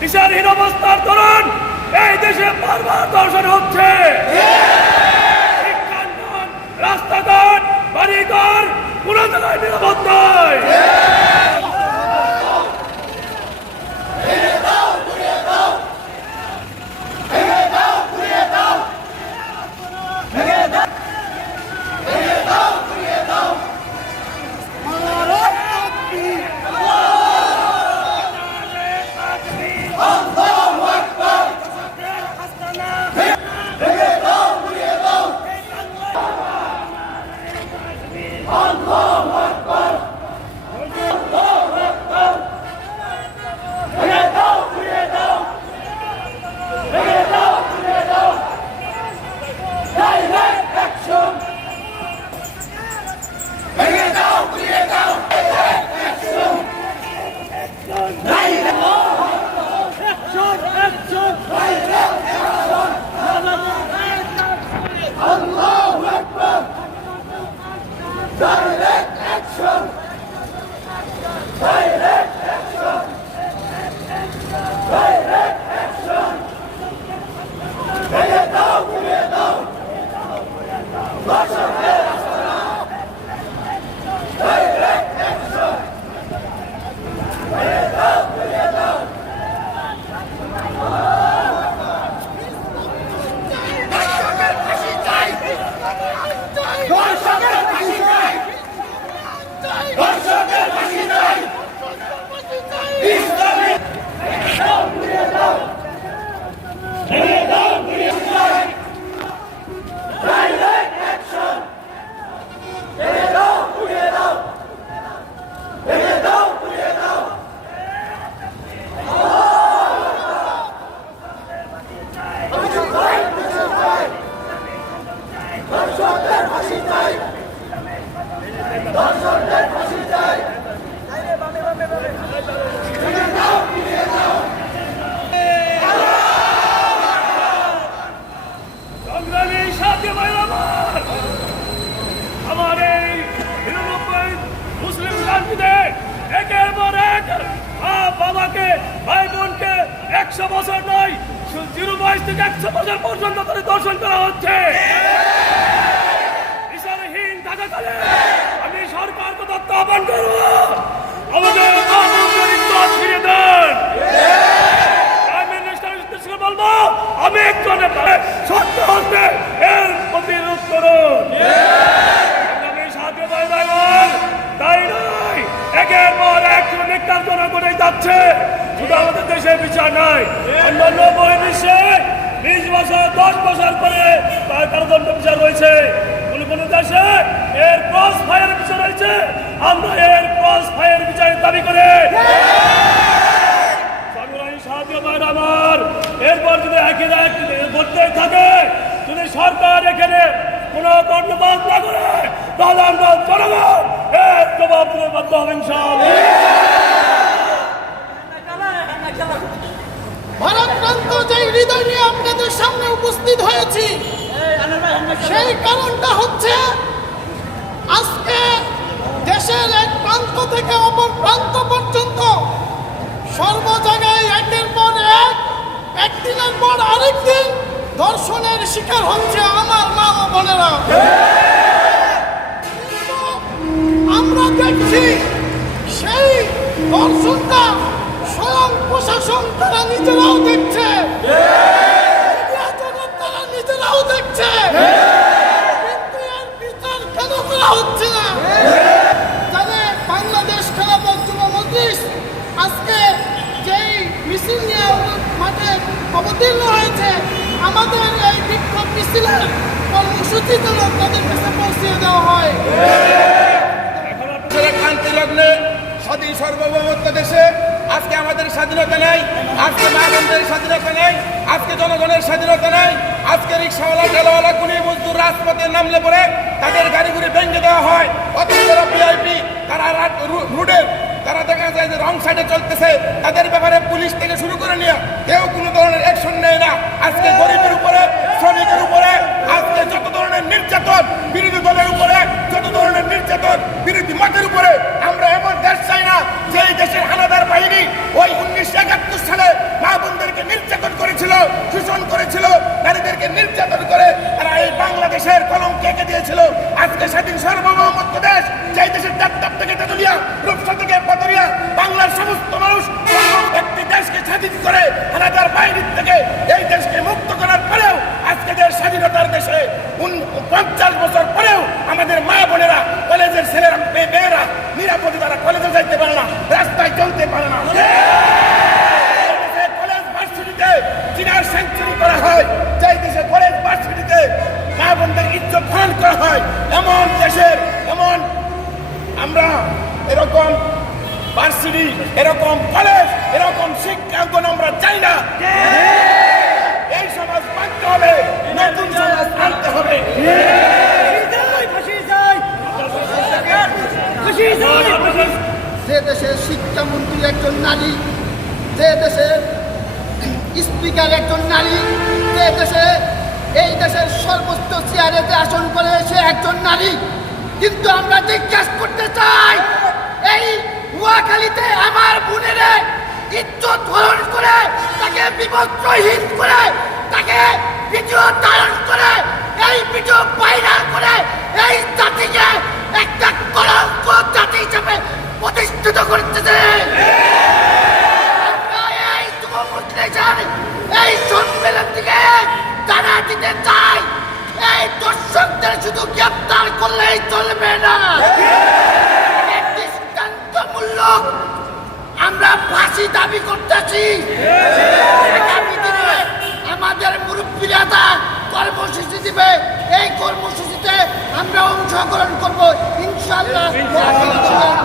দিশাহীন অবস্থার দরুন এই দেশে বারবার দর্শন হচ্ছে। শিক্ষাঙ্গন, রাস্তাঘাট, বাড়িঘর কোনো জায়গায় নিরাপদ নয়। একের পর এক বাবাকে ভাই বোনকে 100 বছর নয় 0 বয়স থেকে 100 বছর পর্যন্ত তাদের দর্শন করা হচ্ছে। দিশাহীন থাকাকালে আমি সরকারকে তথ্য আহ্বান করব, আমাদের ফিরে দেন। প্রাইম মিনিস্টার বলবো আমি একজনে সত্য হচ্ছে এর প্রতিরোধ করুন। তাই নয়, একের পর এক নিকান্তনা করে যাচ্ছে। শুধু আমাদের দেশে বিচার নাই, অন্যান্য বহির্বিশ্বে 20 বছর 10 বছর করে তার কারাদণ্ড বিচার রয়েছে। কোন কোন দেশে এর ক্রস ফায়ার বিচার রয়েছে। আমরা এর ক্রস ফায়ার বিচারের দাবি করে আমার এরপর যদি একই করতে থাকে, যদি সরকার এখানে কোন কর্ণপাত না করে, তাহলে আমরা জনগণ এর জবাব দিতে বাধ্য হবে ইনশাআল্লাহ। ভারাক্রান্ত যে হৃদয় নিয়ে আপনাদের সামনে উপস্থিত হয়েছি, সেই কারণটা হচ্ছে আজকে দেশের এক প্রান্ত থেকে অপর প্রান্ত পর্যন্ত সর্ব জায়গায় একের পর একদিনের পর আরেকদিন দর্শনের শিকার হচ্ছে আমার মা ও বোনেরা। আমরা দেখছি সেই দর্শনটা স্বয়ং প্রশাসন তারা নিজেরাও দেখছে, তারা নিজেরাও দেখছে, কিন্তু এর বিচার কেন করা হচ্ছে না? যাদের বাংলাদেশ খেলাফত যুব মজলিস আজকে যেই মিছিল নিয়ে মাঠে অবতীর্ণ হয়েছে, আমাদের এই বিক্ষোভ মিছিলের কর্মসূচি যেন তাদের কাছে পৌঁছে দেওয়া হয়। শান্তি লগ্নে স্বাধীন সার্বভৌমত্ব দেশে আজকে আমাদের স্বাধীনতা নেই, আজকে মা বোনদের স্বাধীনতা নেই, আজকে জনগণের স্বাধীনতা নেই। আজকে রিক্সাওয়ালা ঠেলাওয়ালা কুলি মজদুর রাজপথে নামলে পরে তাদের গাড়িগুলি ভেঙে দেওয়া হয়। অথচ যারা ভিআইপি তারা রুটে তারা দেখা যায় যে রং সাইডে চলতেছে, তাদের ব্যাপারে পুলিশ থেকে শুরু করে নিয়ে কেউ কোনো ধরনের অ্যাকশন নেয় না। আজকে গরিবের উপরে, শ্রমিকের উপরে আজকে যত ধরনের নির্যাতন, বিরোধী দলের উপরে যত ধরনের নির্যাতন, বিরোধী মতের উপরে, আমরা এমন দেশ চাই না যেই দেশের হানাদার বাহিনী ওই 1971 সালে মা দেশের কলঙ্ক এঁকে দিয়েছিল। আজকে স্বাধীন সার্বভৌমত্ব দেশ, যেই দেশের দেবতাপ থেকে তেতুলিয়া, রূপসা থেকে পাতুরিয়া, বাংলার সমস্ত মানুষ একটি দেশকে স্বাধীন করে হানাদার বাহিনীর থেকে এই দেশকে মুক্ত করার পরেও আজকে দেশ স্বাধীনতার দেশে 50 বছর পরেও আমাদের মা বোনেরা, কলেজের ছেলেরা, মেয়েরা নিরাপদে তারা কলেজে যাইতে পারে না, রাস্তায় চলতে পারে না। কলেজ ভার্সিটিতে চিনার সেঞ্চুরি করা হয়, যেই দেশে কলেজ ভার্সিটিতে মা বোনদের ইজ্জত হরণ করা হয়, এমন দেশের এমন আমরা এরকম ভার্সিটি, এরকম কলেজ, এরকম শিক্ষাঙ্গন আমরা চাই না। এই সমাজ মানতে হবে, নতুন সমাজ আনতে হবে। যে দেশের শিক্ষামন্ত্রী একজন নারী, যে দেশের স্পিকার একজন নারী, যে দেশে এই দেশের সর্বোচ্চ চেয়ারে যে আসন করে সে একজন নারী। কিন্তু আমরা জিজ্ঞাসা করতে চাই, এই নোয়াখালীতে আমার বোনের ইজ্জত হরণ করে, তাকে বিবস্ত্রহীন করে, তাকে ভিডিও ধারণ করে, এই ভিডিও ভাইরাল করে এই জাতিকে একটা কলঙ্ক জাতি হিসেবে প্রতিষ্ঠিত করতেছে। আমরা এই যুব মুসলিম এই সম্মেলন থেকে জানা দিতে চাই, এই দর্শকদের শুধু গ্রেপ্তার করলেই চলবে না, দৃষ্টান্তমূলক আমরা ফাঁসি দাবি করতেছি। আগামী দিনে আমাদের মুরব্বীরা কর্মসূচি দিবে, এই কর্মসূচিতে আমরা অংশগ্রহণ করবো ইনশাআল্লাহ।